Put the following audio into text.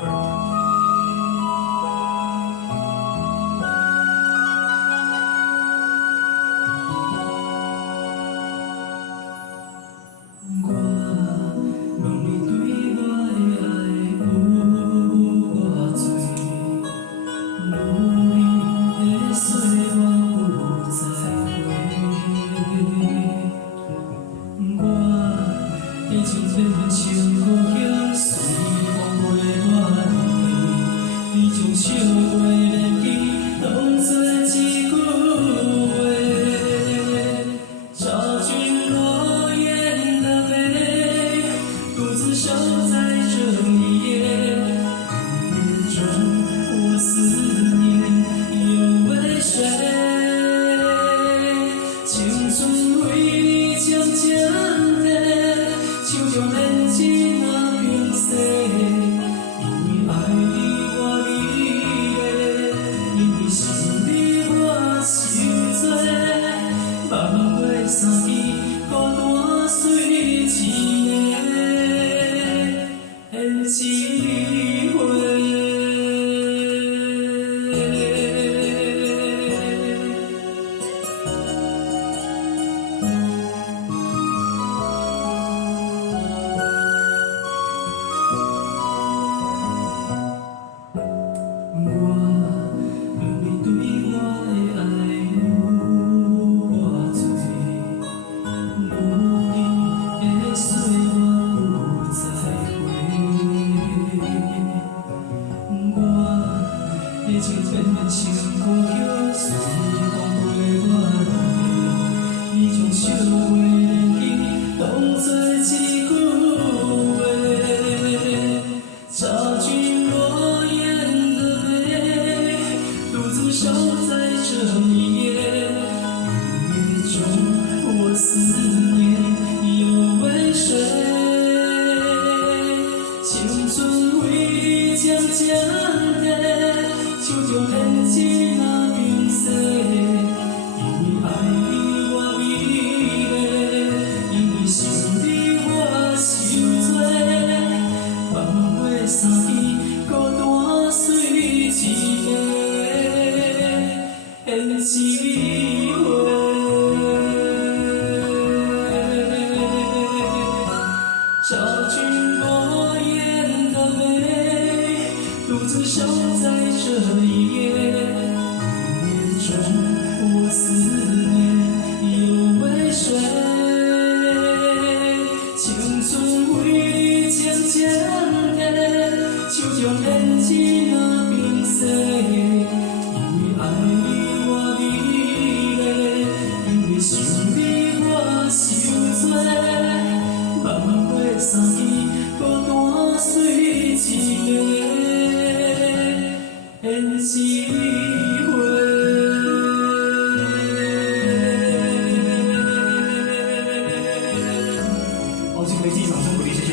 分。已经变成故乡，随风飞我地，你将笑话连记，当作一句话。找君若言的美，独自守在这一夜。雨中我思念，又为谁？青春为你渐渐地。就像年纪那平息，因为爱你我美丽，因为想你我受罪，万过三季，孤单随一个缘一回。已经变成故乡，随风飞我地，你将笑话连记，当作一句话。找君若言的美，独自守在这一夜。雨中我思念，又为谁？青春为你渐渐地。就像天际那平息，因为爱你我美丽，因为想你我受罪，万过三季，孤单随一个缘一回。找君莫言的美，独自守在这一夜。雨中我思念，又为谁？青春为你渐渐地，就像天际那平息。因为爱你我美丽，因为想你我受罪，万过三季，孤单随一个缘一回。好，请为自己掌声鼓励，谢谢。